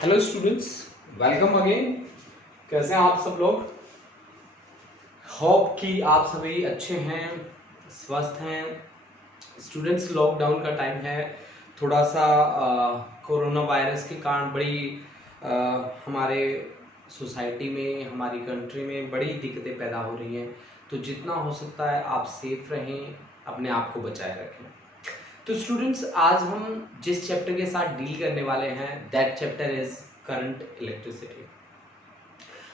Hello students, welcome again. कैसे हैं आप सब लोग? होप कि आप सभी अच्छे हैं, स्वस्थ हैं। स्टूडेंट्स, लॉकडाउन का टाइम है। थोड़ा सा कोरोना वायरस के कारण बड़ी हमारे सोसाइटी में, हमारी कंट्री में बड़ी दिक्कतें पैदा हो रही हैं। तो जितना हो सकता है आप सेफ रहें, अपने आप को बचाए रखें। तो स्टूडेंट्स, आज हम जिस चैप्टर के साथ डील करने वाले हैं, that chapter is current electricity.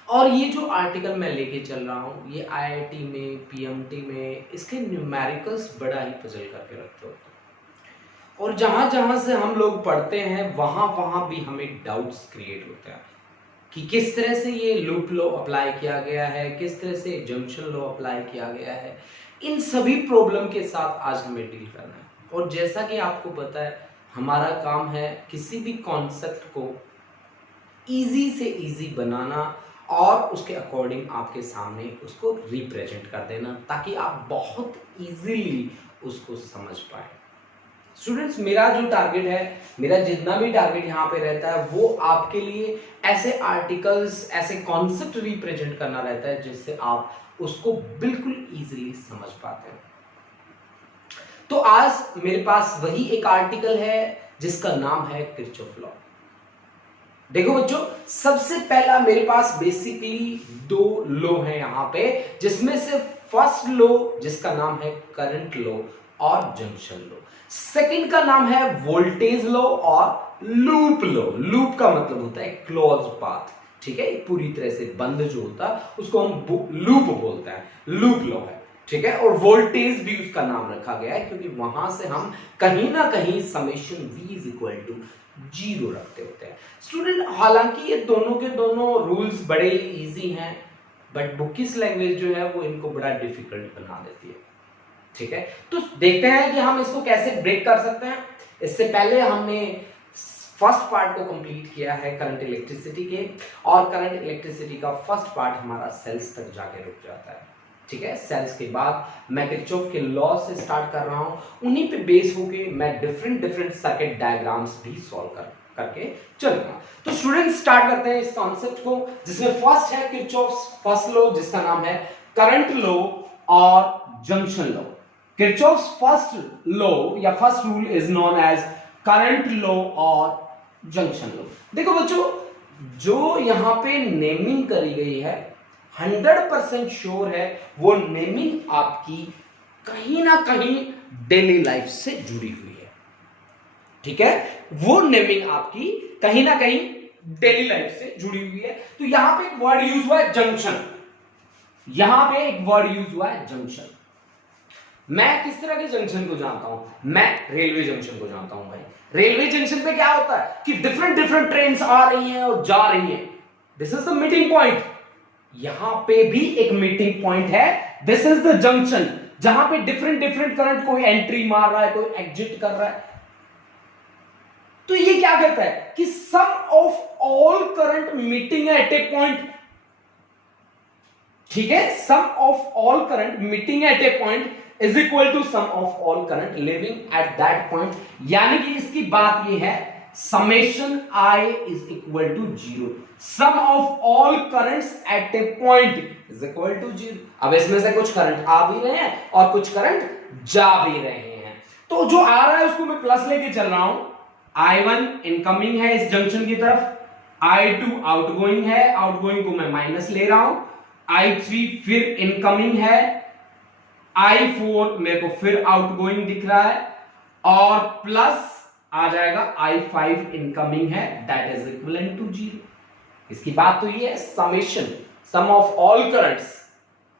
और ये जो आर्टिकल मैं लेके चल रहा हूँ, ये आईआईटी में, पीएमटी में इसके न्यूमेरिकल्स बड़ा ही पजल करके रखते होते हैं। और जहां जहां से हम लोग पढ़ते हैं, वहां वहां भी हमें डाउट्स क्रिएट होते हैं कि किस तरह से ये लूप लॉ अप्लाई किया गया है, किस तरह से जंक्शन लॉ अप्लाई किया गया है। इन सभी प्रॉब्लम के साथ आज हमें डील करना है। और जैसा कि आपको पता है, हमारा काम है किसी भी कॉन्सेप्ट को इजी से इजी बनाना और उसके अकॉर्डिंग आपके सामने उसको रिप्रेजेंट कर देना, ताकि आप बहुत इजीली उसको समझ पाए। स्टूडेंट्स, मेरा जो टारगेट है, मेरा जितना भी टारगेट यहाँ पे रहता है, वो आपके लिए ऐसे आर्टिकल्स, ऐसे कॉन्सेप्ट रिप्रेजेंट करना रहता है जिससे आप उसको बिल्कुल इजीली समझ पाते हैं। तो आज मेरे पास वही एक आर्टिकल है जिसका नाम है किरचॉफ लॉ। देखो बच्चों, सबसे पहला मेरे पास बेसिकली दो लॉ है यहाँ पे, जिसमें से फर्स्ट लॉ जिसका नाम है करंट लॉ और जंक्शन लॉ, सेकंड का नाम है वोल्टेज लॉ और लूप लॉ। लूप का मतलब होता है क्लोज पाथ, ठीक है, पूरी तरह से बंद जो होता है उसको हम लूप बोलते हैं, लूप लॉ है, ठीक है। और वोल्टेज भी उसका नाम रखा गया है क्योंकि वहां से हम कहीं ना कहीं summation v is equal to 0 रखते होते हैं। स्टूडेंट, हालांकि ये दोनों के दोनों रूल्स बड़े इजी हैं, बट बुकिश लैंग्वेज जो है वो इनको बड़ा डिफिकल्ट बना देती है, ठीक है। तो देखते हैं कि हम इसको कैसे ब्रेक कर सकते हैं। इससे पहले हमने फर्स्ट पार्ट को कंप्लीट किया है करंट इलेक्ट्रिसिटी के, और करंट इलेक्ट्रिसिटी का फर्स्ट पार्ट हमारा सेल्स तक जाके रुक जाता है, ठीक है। सेल्स के बाद मैं किरचॉफ के लॉ से स्टार्ट कर रहा हूं, उन्हीं पे बेस होके मैं डिफरेंट सर्किट डायग्राम्स भी सॉल्व करके चलूंगा। तो स्टूडेंट, स्टार्ट करते हैं इस कॉन्सेप्ट को, जिसमें फर्स्ट है किरचॉफ्स फर्स्ट लॉ जिसका नाम है करंट लॉ और junction law. Kirchhoff's first law या first rule is known as current law और जंक्शन लॉ। देखो बच्चों, जो यहां पे नेमिंग करी गई है 100% श्योर है वो नेमिंग आपकी कहीं ना कहीं डेली लाइफ से जुड़ी हुई है, ठीक है। वो नेमिंग आपकी कहीं ना कहीं डेली लाइफ से जुड़ी हुई है। तो यहां पे एक वर्ड यूज हुआ है जंक्शन, यहां पे एक वर्ड यूज हुआ है जंक्शन। मैं किस तरह के जंक्शन को जानता हूं? मैं रेलवे जंक्शन को जानता हूं भाई। रेलवे जंक्शन पे क्या होता है कि डिफरेंट ट्रेन्स आ रही हैं और जा रही हैं, this is the meeting point. यहां पे भी एक मीटिंग पॉइंट है, दिस इज द जंक्शन, जहां पे डिफरेंट करंट, कोई एंट्री मार रहा है, कोई एग्जिट कर रहा है। तो ये क्या कहता है कि sum of all current meeting at a point, ठीक है, sum of all current meeting at a point is equal to sum of all current living at that point. यानी कि इसकी बात ये है, summation I is equal to 0, sum of all currents at a point is equal to 0। अब इसमें से कुछ करंट आ भी रहे हैं और कुछ करंट जा भी रहे हैं, तो जो आ रहा है उसको मैं प्लस लेके चल रहा हूं। I1 इनकमिंग है इस जंक्शन की तरफ, I2 आउटगोइंग है, आउटगोइंग को मैं माइनस ले रहा हूं, I3 फिर इनकमिंग है, I4 मेरे को फिर आउटगोइंग दिख रहा है, और प्लस आ जाएगा I5 इनकमिंग है, दैट इज इक्विवेलेंट टू 0। इसकी बात तो ये है, summation sum of all currents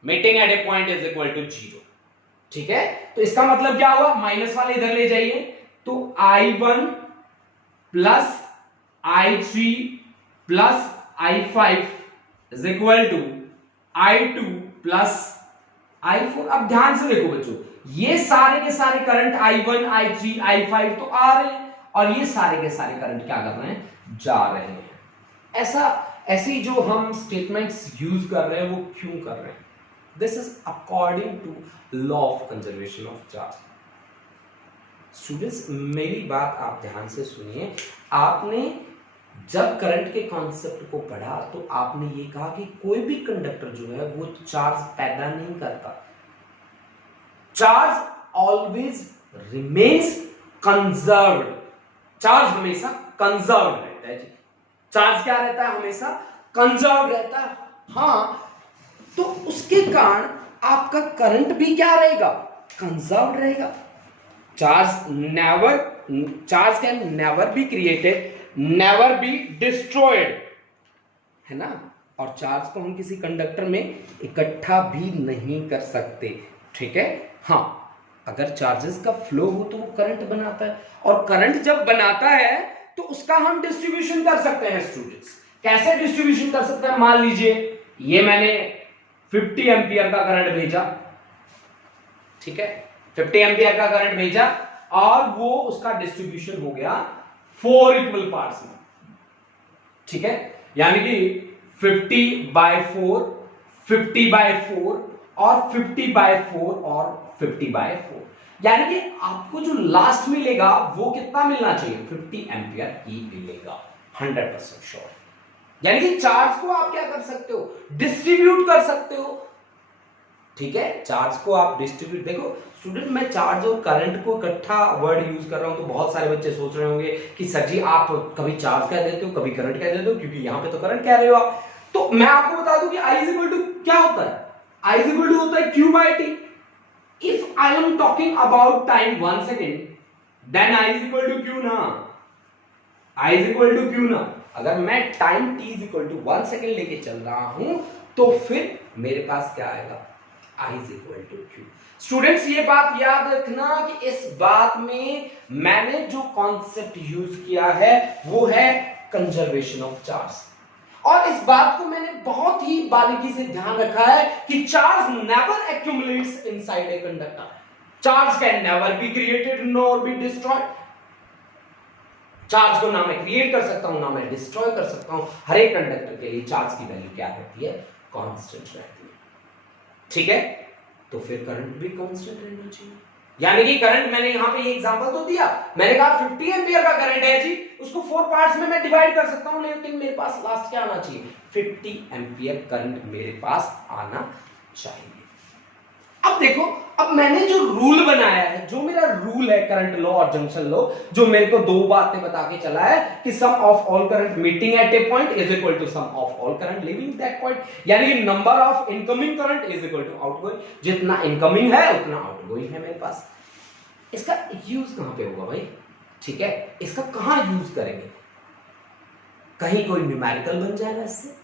meeting at a point is equal to 0, ठीक है। तो इसका मतलब क्या हुआ, माइनस वाले इधर ले जाइए, तो I1 plus I3 plus I5 is equal to I2 plus I4। अब ध्यान से देखो बच्चों, ये सारे के सारे करंट I1 I3 I5 तो आ रहे हैं, और ये सारे के सारे करंट क्या कर रहे हैं, जा रहे हैं। ऐसी जो हम स्टेटमेंट्स यूज कर रहे हैं वो क्यों कर रहे हैं? This is according to law of conservation of charge. Students, मेरी बात आप ध्यान से सुनिए। आपने जब करंट के कॉन्सेप्ट को पढ़ा तो आपने ये कहा कि कोई भी कंडक्टर जो है वो चार्ज पैदा नहीं करता, charge always remains conserved, charge हमेशा कंजर्व रहता है जी। चार्ज क्या रहता है? हमेशा कंजर्व रहता है। हाँ, तो उसके कारण आपका करंट भी क्या रहेगा? कंजर्व रहेगा। Charge can never be created, never be destroyed, है ना। और चार्ज को हम किसी कंडक्टर में इकट्ठा भी नहीं कर सकते, ठीक है। हाँ, अगर चार्जेस का फ्लो हो तो वो करंट बनाता है, और करंट जब बनाता है तो उसका हम डिस्ट्रीब्यूशन कर सकते हैं स्टूडेंट्स। कैसे डिस्ट्रीब्यूशन कर सकते हैं? मान लीजिए ये मैंने 50 एम्पियर का करंट भेजा, ठीक है, 50 एम्पियर का करंट भेजा और वो उसका डिस्ट्रीब्यूशन हो गया 4 इक्वल पार्ट्स में, ठीक है। यानी कि 50/4, 50/4 और 50/4 और 50/4, यानी कि आपको जो लास्ट मिलेगा वो कितना मिलना चाहिए? 50 एम्पियर ही मिलेगा, 100% श्योर। यानी कि चार्ज को आप क्या कर सकते हो? डिस्ट्रीब्यूट कर सकते हो, ठीक है। चार्ज को आप डिस्ट्रीब्यूट, देखो स्टूडेंट, मैं चार्ज और करंट को इकट्ठा वर्ड यूज कर रहा हूं तो बहुत सारे बच्चे सोच रहे होंगे कि सर जी आप कभी चार्ज कह देते हो कभी करंट कह देते हो, क्योंकि यहां पे तो करंट कह रहे हो आप। तो मैं आपको बता दूं कि I इक्वल टू क्या होता है? I इक्वल टू होता है Q/T। If I am talking about time 1 second, then I equal to Q ना, I इक्वल टू Q ना। अगर मैं time t equal to 1 second लेके चल रहा हूं तो फिर मेरे पास क्या आएगा? I equal to Q। Students, ये बात याद रखना कि इस बात में मैंने जो कॉन्सेप्ट यूज किया है वो है कंजर्वेशन ऑफ चार्ज, और इस बात को मैंने बहुत ही बारीकी से ध्यान रखा है कि charge never accumulates inside a conductor, charge can never be created nor be destroyed. Charge को ना मैं क्रिएट कर सकता हूं ना मैं डिस्ट्रॉय कर सकता हूं। हर एक कंडक्टर के लिए चार्ज की वैल्यू क्या रहती है? कांस्टेंट रहती है, ठीक है। तो फिर करंट भी कांस्टेंट रहना चाहिए। यानी कि करंट, मैंने यहां पे एग्जांपल तो दिया, मैंने कहा 50 एम्पियर का करंट है जी, उसको 4 पार्ट्स में मैं डिवाइड कर सकता हूं, लेकिन मेरे पास लास्ट क्या आना चाहिए? 50 एम्पियर करंट मेरे पास आना चाहिए। अब देखो, अब मैंने जो रूल बनाया है, जो मेरा रूल है करंट लॉ और जंक्शन लॉ, जो मेरे को दो बातें बता के चला है कि sum of all current meeting at a point is equal to sum of all current leaving that point, यानी कि number of incoming current is equal to outgoing. जितना इनकमिंग है उतना आउटगोइंग है मेरे पास। इसका यूज कहां पे होगा भाई? ठीक है, इसका कहां यूज करेंगे? कहीं कोई न्यूमेरिकल बन जाएगा इससे।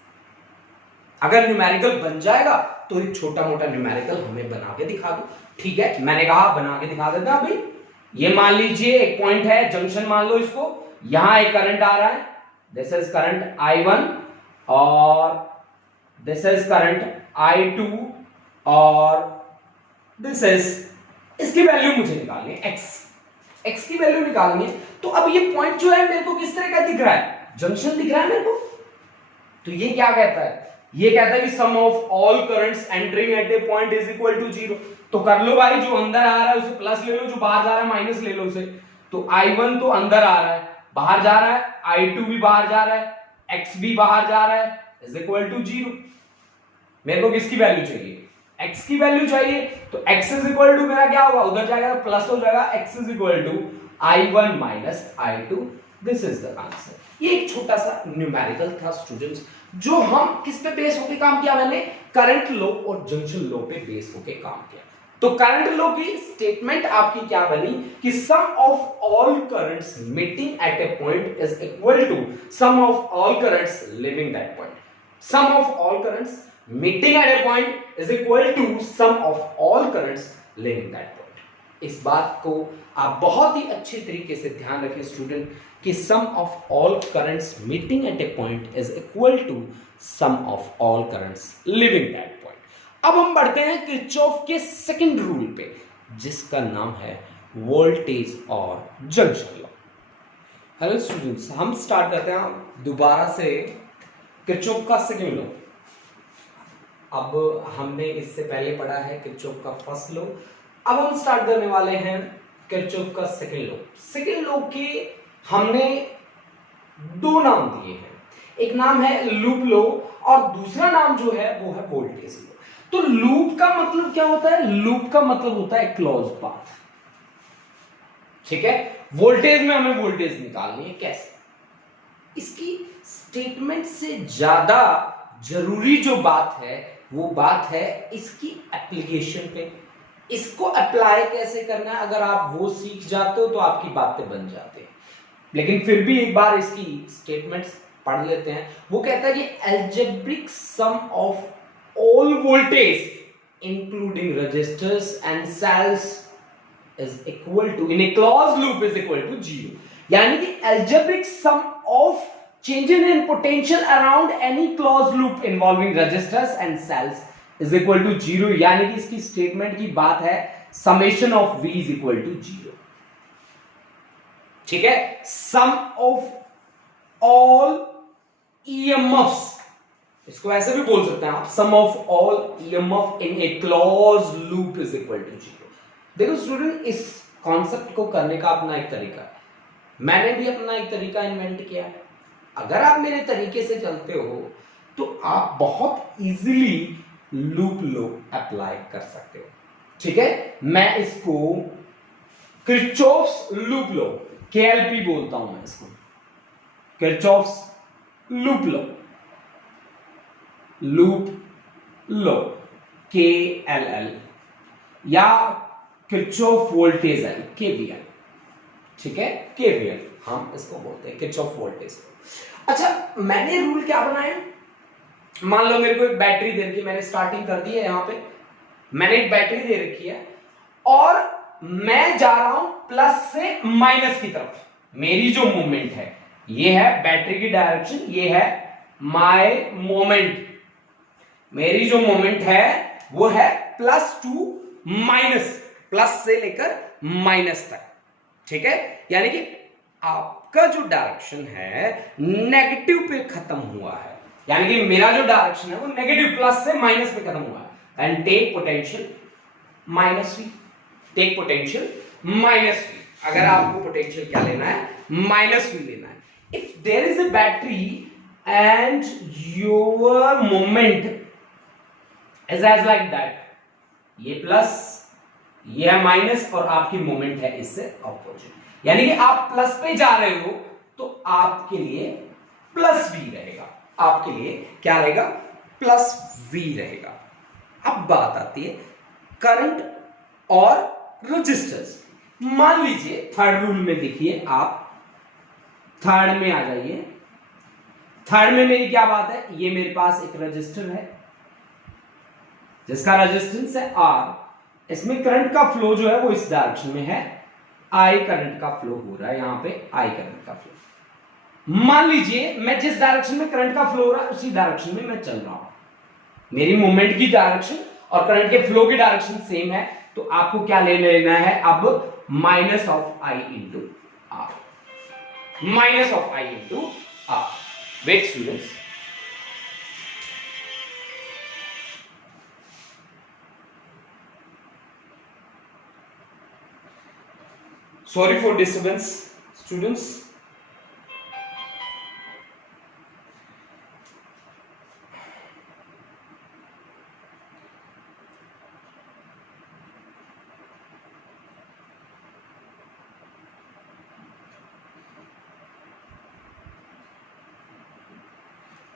अगर न्यूमेरिकल बन जाएगा तो एक छोटा मोटा न्यूमेरिकल हमें बना के दिखा दो, ठीक है। मैंने कहा बना के दिखा देता अभी। ये मान लीजिए एक पॉइंट है, जंक्शन मान लो इसको, यहां एक करंट आ रहा है, दिस इज करंट I1 और दिस इज करंट I2 और दिस इज, इसकी वैल्यू मुझे निकालनी है x की वैल्यू निकालनी है। तो अब ये पॉइंट जो है मेरे को किस तरह का दिख रहा है? जंक्शन दिख रहा है मेरे को। तो ये क्या कहता है? ये कहता है कि sum of all currents entering at a point is equal to 0। तो कर लो भाई, जो अंदर आ रहा है उसे प्लस ले लो, जो बाहर जा रहा है माइनस ले लो उसे। तो I1 तो अंदर आ रहा है, बाहर जा रहा है, I2 भी बाहर जा रहा है, x भी बाहर जा रहा है, इज इक्वल टू 0। मेरे को किसकी वैल्यू चाहिए? x की वैल्यू चाहिए। तो x इज इक्वल टू मेरा क्या होगा? उधर जाएगा प्लस हो जाएगा, x is equal to I1 minus I2। This is the answer. ये एक छोटा सा न्यूमेरिकल था स्टूडेंट्स, जो हम किस पे बेस होके काम किया? मैंने करंट लॉ और जंक्शन लॉ पे बेस होके काम किया। तो करंट लॉ की स्टेटमेंट आपकी क्या बनी कि sum of all currents meeting at a point is equal to sum of all currents leaving that point. Sum of all currents meeting at a point is equal to sum of all currents leaving that point. इस बात को आप बहुत ही अच्छे तरीके से ध्यान रखें स्टूडेंट कि sum of all currents meeting at a point is equal to sum of all currents living that point. अब हम बढ़ते हैं किरचॉफ के सेकंड रूल पे, जिसका नाम है वोल्टेज और जंक्शन लॉ। हेलो स्टूडेंट्स, हम स्टार्ट करते हैं दोबारा से किरचॉफ का सेकंड लॉ। अब हमने इससे पहले पढ़ा है किरचॉफ का फर्स्ट लॉ, अब हम स्टार्ट करने वाले हैं किरचॉफ का सेकंड लॉ। सेकंड लॉ की हमने दो नाम दिए हैं, एक नाम है लूप लो और दूसरा नाम जो है वो है वोल्टेज लो। तो लूप का मतलब क्या होता है? लूप का मतलब होता है क्लोज पाथ, ठीक है। वोल्टेज में हमें वोल्टेज निकालनी है, कैसे? इसकी स्टेटमेंट से ज्यादा जरूरी जो बात है वो बात है इसकी एप्लीकेशन पे, इसको अप्लाई कैसे करना है। अगर आप वो सीख जाते हो तो आपकी बातें बन जाती हैं। लेकिन फिर भी एक बार इसकी स्टेटमेंट्स पढ़ लेते हैं। वो कहता है कि algebraic sum of all voltage including resistors and cells is equal to in a close loop is equal to 0। यानी कि algebraic sum of changes in potential around any closed loop involving resistors and cells is equal to 0। यानी कि इसकी statement की बात है summation of V is equal to 0, ठीक है। sum of all EMFs, इसको ऐसे भी बोल सकते हैं आप, sum of all EMF in a closed loop is equal to 0। देखो स्टूडेंट, इस कॉन्सेप्ट को करने का अपना एक तरीका है, मैंने भी अपना एक तरीका इन्वेंट किया है। अगर आप मेरे तरीके से चलते हो तो आप बहुत इजीली लूप लो अप्लाई कर सकते हो, ठीक है। मैं इसको किरचॉफ्स लूप लो, केएलपी बोलता हूं मैं इसको, किरचॉफ्स लूप लो, लूप लो KLL, या किरचॉफ वोल्टेज है KVL, ठीक है। KVL हम इसको बोलते हैं, किरचॉफ वोल्टेज। अच्छा, मैंने रूल क्या बनाया? मान लो मेरे को एक बैटरी दे रखी है, मैंने स्टार्टिंग कर दी है, यहां पे मैंने एक बैटरी दे रखी है और मैं जा रहा हूं प्लस से माइनस की तरफ। मेरी जो मूवमेंट है ये है बैटरी की डायरेक्शन, ये है माय मोमेंट। मेरी जो मोमेंट है वो है प्लस टू माइनस, प्लस से लेकर माइनस तक, ठीक है। यानी कि आपका जो डायरेक्शन है नेगेटिव पे खत्म हुआ है, यानी कि मेरा जो डायरेक्शन है वो नेगेटिव प्लस से माइनस पे खत्म हुआ है। And take potential minus V, take potential minus V। अगर आपको पोटेंशियल क्या लेना है? माइनस V लेना है। If there is a battery and your moment is as like that, ये प्लस ये है माइनस और आपकी मोमेंट है इससे ऑपोजिट, यानी कि आप प्लस पे जा रहे हो तो आपके लिए प्लस V रहेगा, आपके लिए क्या रहेगा? प्लस V रहेगा। अब बात आती है करंट और रजिस्टर्स। मान लीजिए थर्ड रूल में देखिए, आप थर्ड में आ जाइए। थर्ड में मेरी क्या बात है? ये मेरे पास एक रजिस्टर है जिसका रेजिस्टेंस है R, इसमें करंट का फ्लो जो है वो इस डायरेक्शन में है, I करंट का फ्लो हो रहा है, यहां पे I करंट का फ्लो। मान लीजिए मैं जिस डायरेक्शन में करंट का फ्लो हो रहा है उसी डायरेक्शन में मैं चल रहा हूं, मेरी मूवमेंट की डायरेक्शन और करंट के फ्लो की डायरेक्शन सेम है, तो आपको क्या लेना है अब? Minus of I into R, minus of I into R। Wait students, sorry for disturbance students।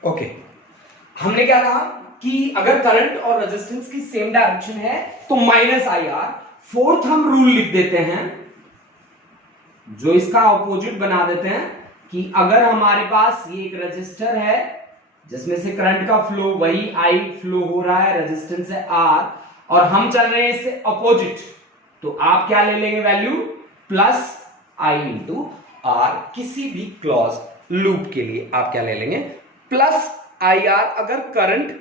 Okay, हमने क्या कहा कि अगर करंट और रेजिस्टेंस की सेम डायरेक्शन है तो माइनस IR। फोर्थ हम रूल लिख देते हैं जो इसका ऑपोजिट बना देते हैं कि अगर हमारे पास ये एक रेजिस्टर है जिसमें से करंट का फ्लो वही I फ्लो हो रहा है, रेजिस्टेंस है R, और हम चल रहे हैं इससे ऑपोजिट, तो आप क्या ले लेंगे value? Plus I into R। किसी भी क्लोज लूप के लिए आप क्या ले लेंगे? Plus IR। अगर करंट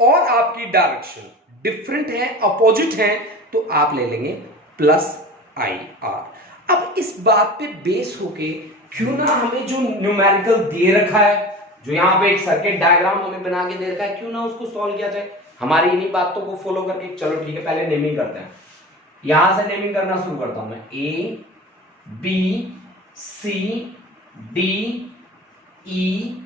और आपकी डायरेक्शन डिफरेंट है, अपोजिट है, तो आप ले लेंगे प्लस IR। अब इस बात पे बेस होके क्यों ना हमें जो न्यूमेरिकल दे रखा है, जो यहाँ पे एक सर्किट डायग्राम हमें बना के दे रखा है, क्यों ना उसको सॉल्व किया जाए हमारी इन्हीं बातों को फॉलो करके। चलो ठीक है, पहले नेमिंग करते हैं, यहां से नेमिंग करना शुरू करता हूं मैं। A B C D E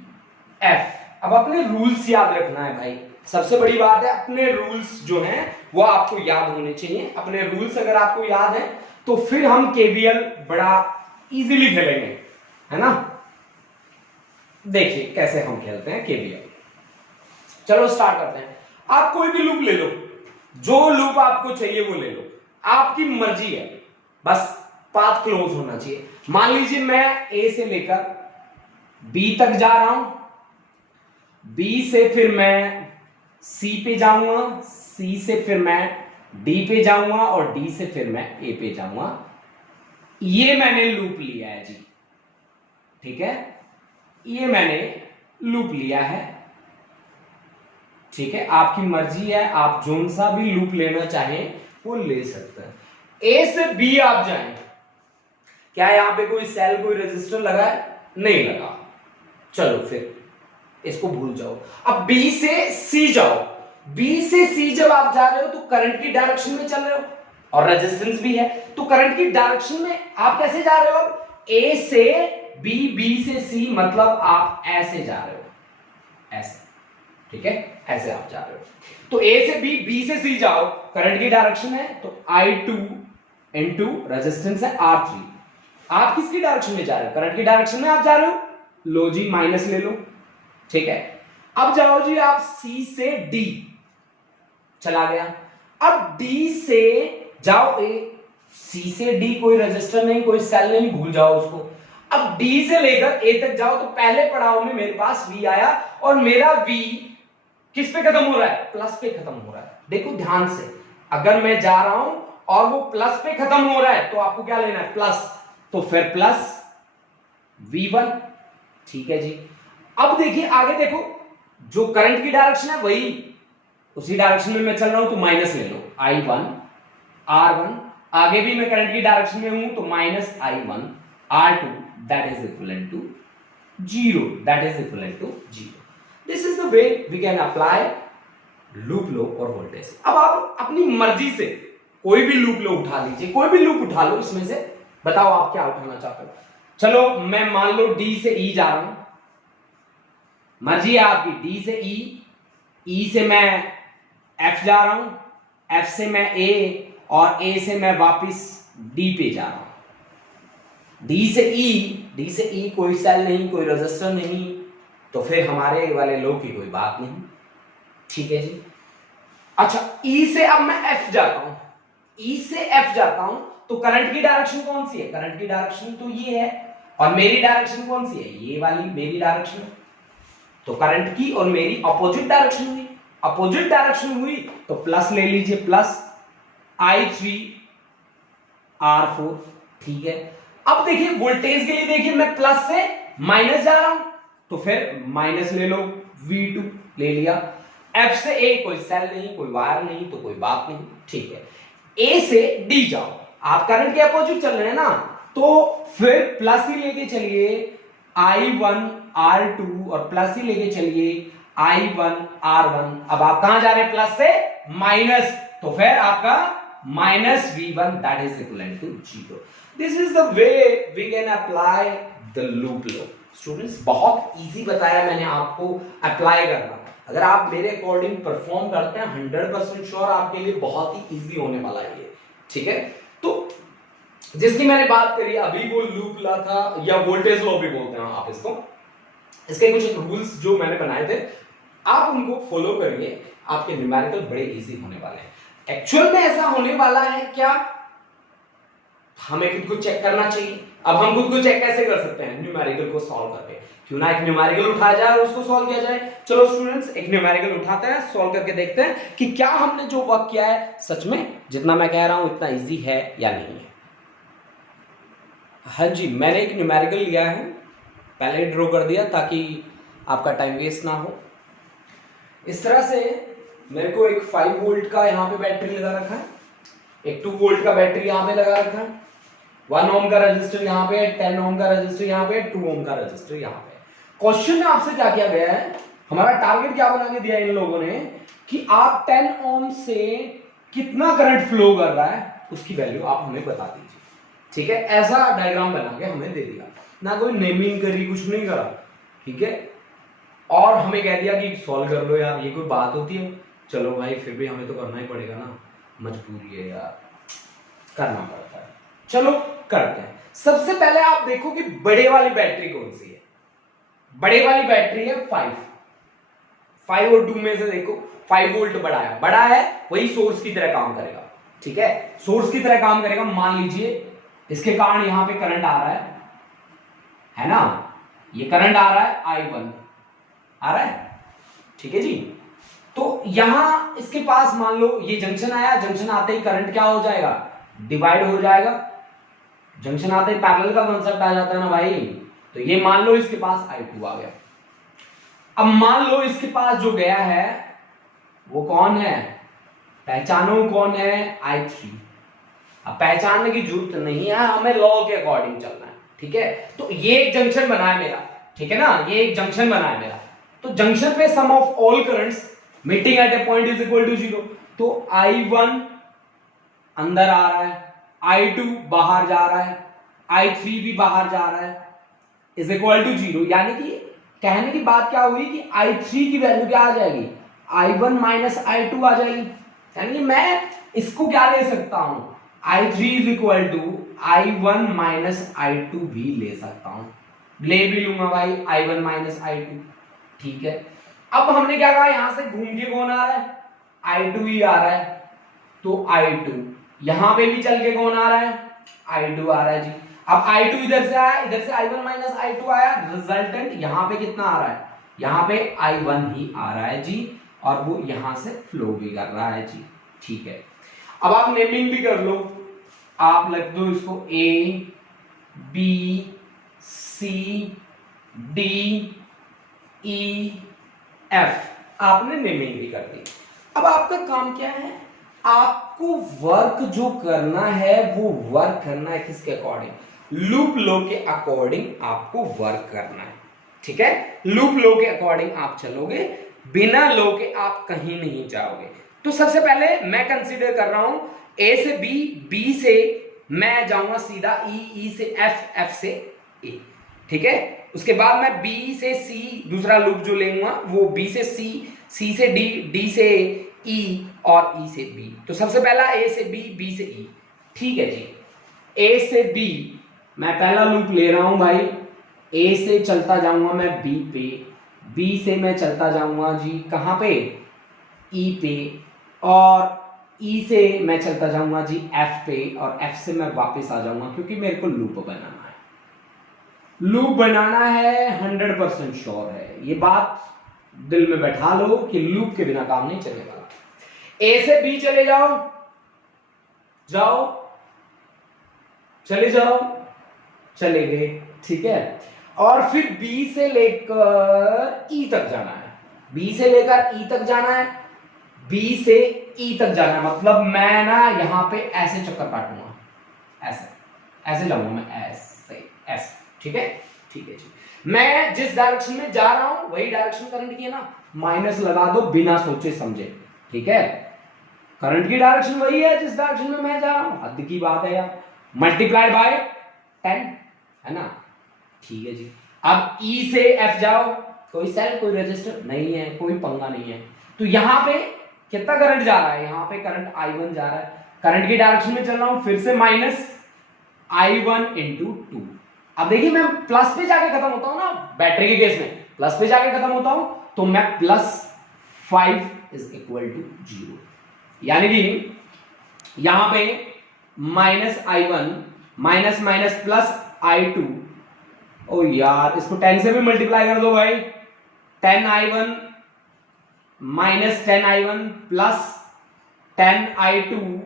F. अब अपने रूल्स याद रखना है भाई, सबसे बड़ी बात है अपने रूल्स जो हैं वो आपको याद होने चाहिए। अपने रूल्स अगर आपको याद है तो फिर हम केवीएल बड़ा इजीली खेलेंगे, है ना। देखिए कैसे हम खेलते हैं केवीएल। चलो स्टार्ट करते हैं। आप कोई भी लूप ले लो, जो लूप आपको चाहिए वो ले लो, आपकी मर्जी है, बस पाथ क्लोज होना चाहिए। मान लीजिए मैं ए से लेकर बी तक जा रहा हूं, बी से फिर मैं सी पे जाऊंगा, सी से फिर मैं डी पे जाऊंगा और डी से फिर मैं ए पे जाऊंगा। ये मैंने लूप लिया है जी, ठीक है, ये मैंने लूप लिया है, ठीक है। आपकी मर्जी है, आप जोन सा भी लूप लेना चाहें वो ले सकते हैं। ए से बी आप जाएं, क्या यहां पे कोई सेल कोई रेजिस्टर लगा है? नहीं लगा, चलो फिर इसको भूल जाओ। अब बी से सी जाओ, बी से सी जब आप जा रहे हो तो करंट की डायरेक्शन में चल रहे हो और रेजिस्टेंस भी है, तो करंट की डायरेक्शन में आप कैसे जा रहे हो? ए से बी, बी से सी, मतलब आप ऐसे जा रहे हो, ऐसे, ठीक है, ऐसे आप जा रहे हो। तो ए से बी, बी से सी जाओ, करंट की डायरेक्शन है तो I2 इनटू रेजिस्टेंस है R3। आप किसकी डायरेक्शन में जा रहे हो? करंट की डायरेक्शन में आप जा रहे हो, लो जी माइनस ले लो, ठीक है। अब जाओ जी आप सी से डी, चला गया। अब डी से जाओ ए, सी से डी कोई रजिस्टर नहीं, कोई सेल नहीं, भूल जाओ उसको। अब डी से लेकर ए तक जाओ तो पहले पड़ाव में मेरे पास वी आया और मेरा वी किस पे खत्म हो रहा है? प्लस पे खत्म हो रहा है। देखो ध्यान से, अगर मैं जा रहा हूं और वो प्लस पे खत्म हो रहा है तो आपको क्या लेना है? प्लस, तो फिर प्लस V1, ठीक है जी। अब देखिए आगे देखो, जो करंट की डायरेक्शन है वही उसी डायरेक्शन में मैं चल रहा हूं तो माइनस ले लो, I1 R1, आगे भी मैं करंट की डायरेक्शन में हूं तो minus I1 R2, that is equal to 0, that is equal to 0। This is the way we can apply loop law और वोल्टेज। अब आप अपनी मर्जी से कोई भी लूप लो उठा लीजिए, कोई भी लूप उठा लो, इसमें से बताओ आप क्या उठाना चाहते हो। चलो मैं मान लो डी से ई जा रहा हूं, मर्जी है आपकी, डी से ई से मैं एफ जा रहा हूं, एफ से मैं ए और ए से मैं वापस डी पे जा रहा हूं। डी से ई कोई सेल नहीं, कोई रजिस्टर नहीं, तो फिर हमारे वाले लो की कोई बात नहीं, ठीक है जी। अच्छा ई से अब मैं एफ जाता हूं, ई से एफ जाता हूं तो करंट की डायरेक्शन कौन सी है? करंट की डायरेक्शन तो ये है और मेरी डायरेक्शन कौन सी है? ये वाली मेरी डायरेक्शन। तो करंट की और मेरी अपोजिट डायरेक्शन हुई, अपोजिट डायरेक्शन हुई तो प्लस ले लीजिए, प्लस I3 R4, ठीक है। अब देखिए वोल्टेज के लिए, देखिए मैं प्लस से माइनस जा रहा हूं तो फिर माइनस ले लो, V2 ले लिया। F से A कोई सेल नहीं, कोई वायर नहीं, तो कोई बात नहीं, ठीक है। A से D जाओ, आप करंट के अपोजिट चल रहे हैं ना, तो फिर प्लस ही लेके चलिए I1 R2 और प्लस ही लेके चलिए I1 R1। अब आप कहां जा रहे हैं? प्लस से माइनस, तो फिर आपका minus V1, that is equal to 0। This is the way we can apply the loop law. Students बहुत इजी बताया मैंने आपको अप्लाई करना। अगर आप मेरे अकॉर्डिंग परफॉर्म करते हैं 100% श्योर आपके लिए बहुत ही इजी होने वाला है ये, ठीक है। तो जिसकी मैंने बात करी अभी वो लूप लॉ था, या वोल्टेज लॉ भी बोलते हैं आप इसको। इसके कुछ रूल्स जो मैंने बनाए थे आप उनको फॉलो करिए, आपके न्यूमेरिकल बड़े इजी होने वाले हैं। एक्चुअल में ऐसा होने वाला है क्या, हमें खुद को चेक करना चाहिए। अब हम खुद को चेक कैसे कर सकते हैं? न्यूमेरिकल को सॉल्व करके। क्यों ना एक न्यूमेरिकल उठाया जाए और उसको सॉल्व किया जाए। चलो स्टूडेंट्स एक न्यूमेरिकल उठाते हैं, सॉल्व करके देखते हैं कि क्या हमने जो वर्क किया है सच में जितना मैं कह रहा हूं इतना इजी है या नहीं है। हाँ जी, मैंने एक न्यूमेरिकल लिया है, पहले ड्रॉ कर दिया ताकि आपका टाइम वेस्ट ना हो। इस तरह से मेरे को एक 5 वोल्ट का यहाँ पे बैटरी लगा रखा है, एक 2 वोल्ट का बैटरी यहाँ पे लगा रखा है, 1 ओम का रजिस्टर यहाँ पे, 10 ओम का रजिस्टर यहाँ पे, 2 ओम का रजिस्टर यहाँ पे। क्वेश्चन में आपसे क्या किया गया है, हमारा टारगेट क्या बना के दिया इन लोगों ने कि आप 10 ओम से कितना करंट फ्लो कर रहा है उसकी वैल्यू आप हमें बता दीजिए, ठीक है। ऐसा डायग्राम बना के हमें दे दिया, ना कोई नेमिंग करी, कुछ नहीं करा, ठीक है। और हमें कह दिया कि सॉल्व कर लो यार, ये कोई बात होती है? चलो भाई फिर भी हमें तो करना ही पड़ेगा ना, मजबूरी है यार, करना पड़ता है। चलो करते हैं। सबसे पहले आप देखो कि बड़े वाली बैटरी कौन सी है। बड़े वाली बैटरी है 5 और 2 में से देखो 5 वोल्ट बड़ा है वही सोर्स की तरह काम करेगा, ठीक है, सोर्स की तरह काम करेगा। मान लीजिए इसके कारण यहां पे करंट आ रहा है ना, ये करंट आ रहा है I1 आ रहा है, ठीक है जी। तो यहां इसके पास मान लो ये जंक्शन आया, जंक्शन आते ही करंट क्या हो जाएगा, डिवाइड हो जाएगा। जंक्शन आते ही पैरेलल का कांसेप्ट आ जाता है ना भाई। तो ये मान लो इसके पास I2 आ गया। अब मान लो इसके पास जो गया है वो कौन है, पहचानो कौन है, I3। अब पहचानने की जरूरत नहीं है, हमें लॉ के अकॉर्डिंग चलना है, ठीक है। तो ये एक जंक्शन बना है मेरा, ठीक है ना, ये एक जंक्शन बना है मेरा। तो जंक्शन पे sum of all currents meeting at a point is equal to 0। तो I1 अंदर आ रहा है, I2 बाहर जा रहा है, I3 भी बाहर जा रहा है, इज इक्वल टू 0। यानी कि कहने की बात क्या हुई कि I3 की वैल्यू क्या आ जाएगी, I1 माइनस I2 आ जाएगी। यानी कि मैं इसको क्या ले सकता हूं, I3 is equal to I1 minus I2 भी ले सकता हूं, ले भी लूंगा भाई I1 माइनस I2, ठीक है। अब हमने क्या कहा, यहां से घूम के कौन आ रहा है, I2 ही आ रहा है। तो I2 यहां पे भी चल के कौन आ रहा है, I2 आ रहा है जी। अब I2 इधर से आया, इधर से I1 माइनस I2 आया, रिजल्टेंट यहां पे कितना आ रहा है, यहां पे I1 ही आ रहा है जी, और वो यहां से फ्लो भी कर रहा है जी, ठीक है। अब आप नेमिंग भी कर लो, आप लिख दो इसको A B C D E F, आपने नेमिंग भी कर दी। अब आपका काम क्या है, आपको वर्क जो करना है वो वर्क करना है किसके अकॉर्डिंग, लूप लॉ के अकॉर्डिंग आपको वर्क करना है, ठीक है। लूप लॉ के अकॉर्डिंग आप चलोगे, बिना लॉ के आप कहीं नहीं जाओगे। तो सबसे पहले मैं कंसीडर कर रहा हूं A से B, B से मैं जाऊंगा सीधा E, E से F, F से A, ठीक है। उसके बाद मैं B से C दूसरा लूप जो लेऊंगा वो B से C, C से D, D से E और E से B। तो सबसे पहला A से B, B से E, ठीक है जी। A से B मैं पहला लूप ले रहा हूं भाई, A से चलता जाऊंगा मैं B पे, B से मैं चलता जाऊंगा जी कहां पे, E पे, और E से मैं चलता जाऊंगा जी F पे, और F से मैं वापस आ जाऊंगा क्योंकि मेरे को लूप बनाना है। लूप बनाना है 100% श्योर है, ये बात दिल में बैठा लो कि लूप के बिना काम नहीं चलने वाला। A से B चले जाओ, चले जाओ, चले गए, ठीक है। और फिर B से लेकर E तक जाना है, B से लेकर E तक जाना है, B से E तक जाना है। मतलब मैं ना यहां पे ऐसे चक्कर काटूंगा, ऐसे लगूंगा मैं, ऐसे, ठीक है, ठीक है जी। मैं जिस डायरेक्शन में जा रहा हूं वही डायरेक्शन करंट की है ना, माइनस लगा दो बिना सोचे समझे, ठीक है। करंट की डायरेक्शन वही है जिस डायरेक्शन में मैं जा रहा हूं, हद की बात है यार, मल्टीप्लाइड बाय 10 है ना, ठीक है जी। अब E से F जाओ, कोई सेल कोई रजिस्टर नहीं है, कोई पंगा नहीं है। तो यहां पे कितना करंट जा रहा है, यहां पे करंट I1 जा रहा है, करंट की डायरेक्शन में चल रहा हूं, फिर से माइनस I1 इंटू 2। अब देखिए मैं प्लस पे जाके खत्म होता हूं ना, बैटरी के केस में प्लस पे जाके खत्म होता हूं, तो मैं +5 इज इक्वल टू 0। यानी कि यहां पे -I1 minus minus plus I2, ओ यार इसको 10 से भी मल्टीप्लाई कर दो भाई, 10I1 minus 10I1 plus 10I2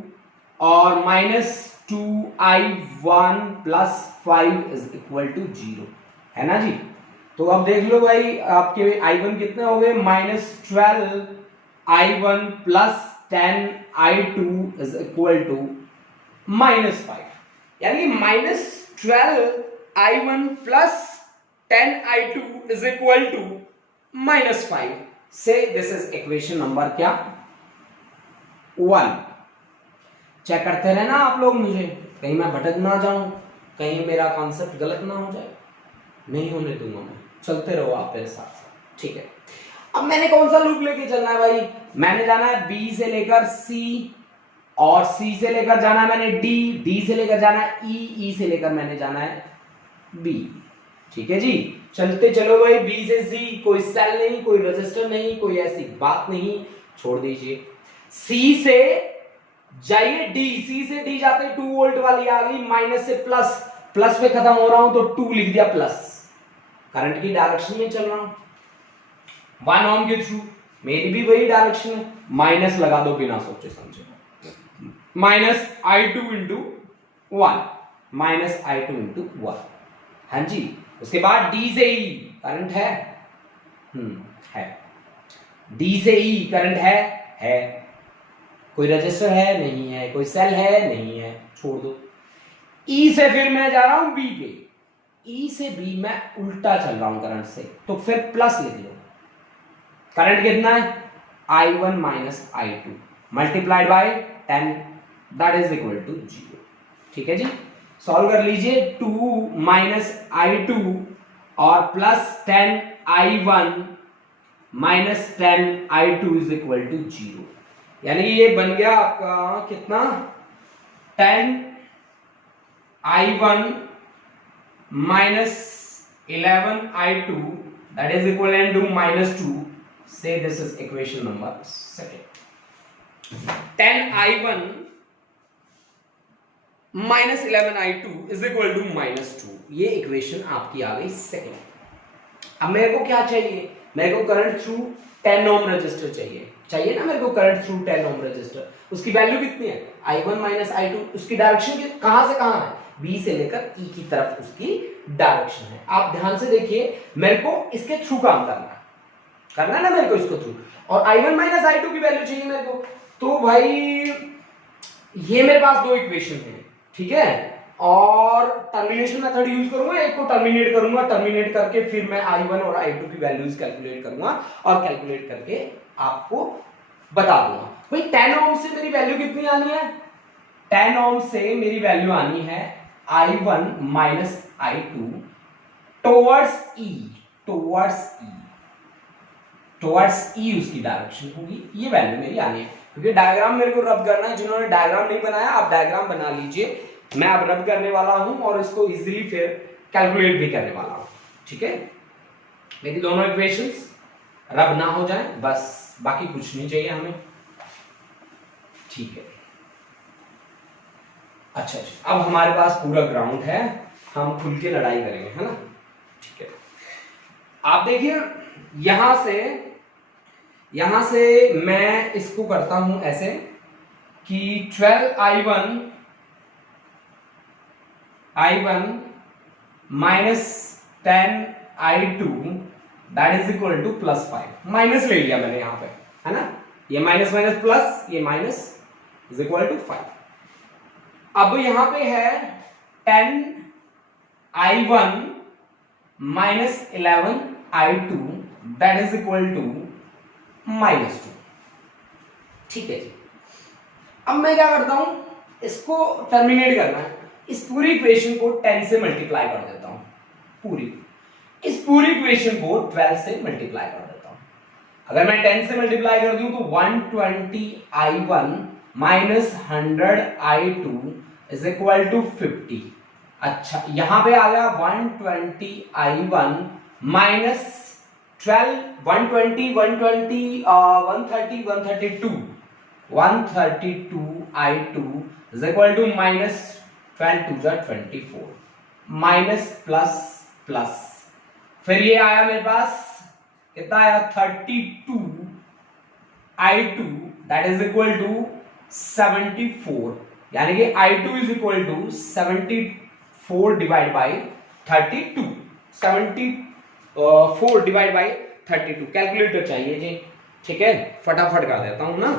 और -2I1 plus 5 is equal to 0, है ना जी। तो अब देख लो भाई आपके I1 कितने हो गए, -12I1 plus 10I2 is equal to -5। यानी कि -12I1 plus 10I2 is equal to -5 से दिस इज इक्वेशन नंबर क्या, 1। चेक करते रहना आप लोग मुझे, कहीं मैं भटक ना जाऊं, कहीं मेरा कॉन्सेप्ट गलत ना हो जाए, नहीं होने दूंगा मैं। चलते रहो आप मेरे साथ साथ, ठीक है। अब मैंने कौन सा लूप लेके चलना है भाई, मैंने जाना है बी से लेकर सी, और सी से लेकर जाना है मैंने डी, डी से लेकर जाना है ई, ई से लेकर मैंने जाना है बी, ठीक है जी। चलते चलो भाई, बी से सी, कोई सेल नहीं, कोई रजिस्टर नहीं, कोई ऐसी बात नहीं, छोड़ दीजिए। सी से जाइए डी, सी से डी जाते 2 वोल्ट वाली आ गई, माइनस से प्लस, प्लस पे खत्म हो रहा हूं तो 2 लिख दिया प्लस, करंट की डायरेक्शन में चल रहा हूं 1 ओम के थ्रू, मेरी भी वही डायरेक्शन है, माइनस लगा दो बिना सोचे समझे, minus I2 into 1, minus I2 into 1, हाँ जी। उसके बाद डी से ई करंट है डी से ई करंट है, कोई रजिस्टर है नहीं है, कोई सेल है नहीं है, छोड़ दो। ई से फिर मैं जा रहा हूं बी पे, ई से बी मैं उल्टा चल रहा हूं करंट से, तो फिर प्लस लिख लो, करंट कितना है I1 minus I2 multiplied by 10, that is equal to 0, ठीक है जी। सॉल्व कर लीजिए, 2 माइनस I2 और plus 10 I1 minus 10 I2 is equal to 0, यानी ये बन गया आपका कितना 10 I1 minus 11 I2 that is equivalent to minus 2. Say this is equation number second. 10 I1 minus 11 I2 is equal to minus 2. ये इक्वेशन आपकी आ गई सेकेंड। अब मेरे को क्या चाहिए, मेरे को करंट थ्रू 10 ओम रजिस्टर चाहिए ना मेरे को करंट थ्रू 10 ओम रजिस्टर, उसकी वैल्यू कितनी है I1 माइनस I2, उसकी डायरेक्शन कहां से कहां है, बी से लेकर ई की तरफ उसकी डायरेक्शन है। आप ध्यान से देखिए, मेरे को इसके थ्रू काम करना है ना मेरे को इसको थ्रू, और I1 माइनस I2 की वैल्यू चाहिए मेरे को, तो भाई ये मेरे पास दो इक्वेशन है, ठीक है, और टर्मिनेशन मेथड यूज करूंगा, एक को टर्मिनेट करूंगा, टर्मिनेट करके फिर मैं I1 और I2 की वैल्यूज कैलकुलेट करूंगा और कैलकुलेट करके आपको बता दूंगा। भाई 10 ओम से मेरी वैल्यू कितनी आनी है, 10 ओम से मेरी वैल्यू आनी है I1 माइनस I2 टुवर्ड्स ई उसकी डायरेक्शन होगी, ये वैल्यू मेरी आनी है। क्योंकि डायग्राम मेरे को रब करना है, जिन्होंने डायग्राम नहीं बनाया आप डायग्राम बना लीजिए, मैं अब रब करने वाला हूं और इसको इजीली फिर कैलकुलेट भी करने वाला हूं, ठीक है। मेरी दोनों इक्वेशंस रब ना हो जाए बस, बाकी कुछ नहीं चाहिए हमें, ठीक है। अच्छा, अब हमारे पास पूरा ग्राउंड है, हम खुल के लड़ाई करेंगे, है ना, ठीक है। आप देखिए यहां से मैं इसको करता हूं ऐसे कि 12 I1 minus 10 I2 that is equal to plus 5, minus ले लिया मैंने यहां पे, है ना, ये माइनस माइनस प्लस, ये माइनस इज इक्वल टू 5। अब यहां पे है 10 I1 minus 11 I2 that is equal to minus 2, ठीक है जी। अब मैं क्या करता हूं, इसको टर्मिनेट करना है, इस पूरी इक्वेशन को 10 से मल्टीप्लाई कर देता हूं, इस पूरी इक्वेशन को 12 से मल्टीप्लाई कर देता हूं। अगर मैं 10 से मल्टीप्लाई कर दूं तो 120 I1 minus 100 I2 is equal to 50। अच्छा, यहां पे आ गया 120 I1 minus 12 120 120 130 132 I2 is equal to minus 12 to the 24 minus plus plus, फिर ये आया मेरे पास कितना आया 32 I2 that is equal to 74, यानी कि I2 is equal to 74 divided by 32, 74 divide by 32, calculator चाहिए जी, ठीक है, फटाफट कर देता हूं ना,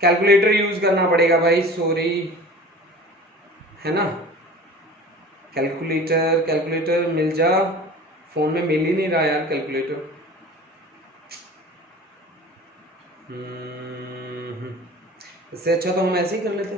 कैलकुलेटर यूज करना पड़ेगा भाई, सॉरी, है ना, कैलकुलेटर मिल जा, फोन में मिल ही नहीं रहा यार कैलकुलेटर, इससे अच्छा तो हम ऐसे ही कर लेते।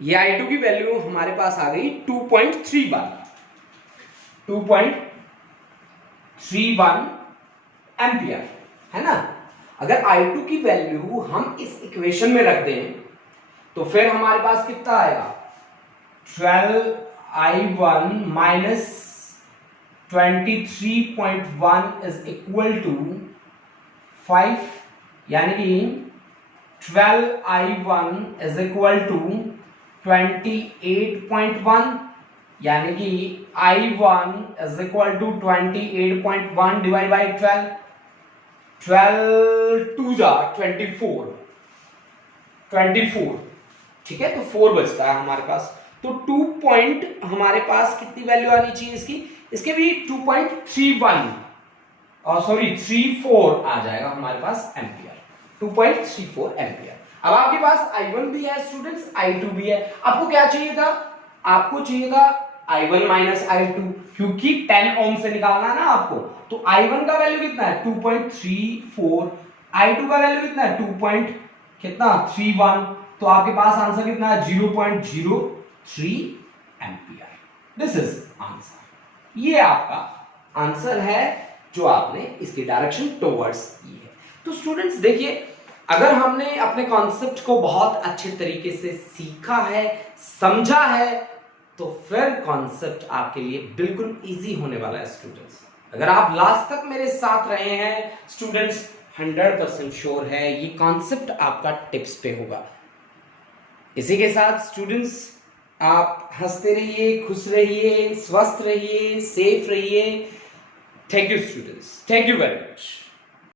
ये I2 की वैल्यू हमारे पास आ गई 2.31 एम्पियर, है ना। अगर I2 की वैल्यू हम इस इक्वेशन में रख दें तो फिर हमारे पास कितना आएगा, 12I1 minus 23.1 is equal to 5, यानी कि 12I1 इज इक्वल टू 28.1, यानी कि I1 is equal to 28.1 divide by 12, 12 2 जा 24, ठीक है। तो 4 बचता है हमारे पास। तो 2 पॉइंट हमारे पास कितनी वैल्यू आनी चाहिए इसके भी 2.34 आ जाएगा हमारे पास एम्पियर, 2.34 एम्पियर। अब आपके पास I1 भी है स्टूडेंट्स, I2 भी है। आपको क्या चाहिए था, आपको चाहिए था I1 माइनस I2, क्योंकि 10 ओम से निकालना है ना आपको। तो I1 का वैल्यू कितना है 2.34, I2 का वैल्यू कितना है 2.31, तो आपके पास आंसर कितना है 0.03 एम्पियर। दिस इज आंसर, ये आपका आंसर है जो आपने इसकी डायरेक्शन टुवर्ड्स की है। तो स्टूडेंट्स देखिए, अगर हमने अपने कॉन्सेप्ट को बहुत अच्छे तरीके से सीखा है, समझा है, तो फिर कॉन्सेप्ट आपके लिए बिल्कुल इजी होने वाला है स्टूडेंट्स। अगर आप लास्ट तक मेरे साथ रहे हैं स्टूडेंट्स, 100% श्योर है ये कॉन्सेप्ट आपका टिप्स पे होगा। इसी के साथ स्टूडेंट्स आप हंसते रहिए, खुश रहिए, स्वस्थ रहिए, सेफ रहिए। Thank you students, thank you very much.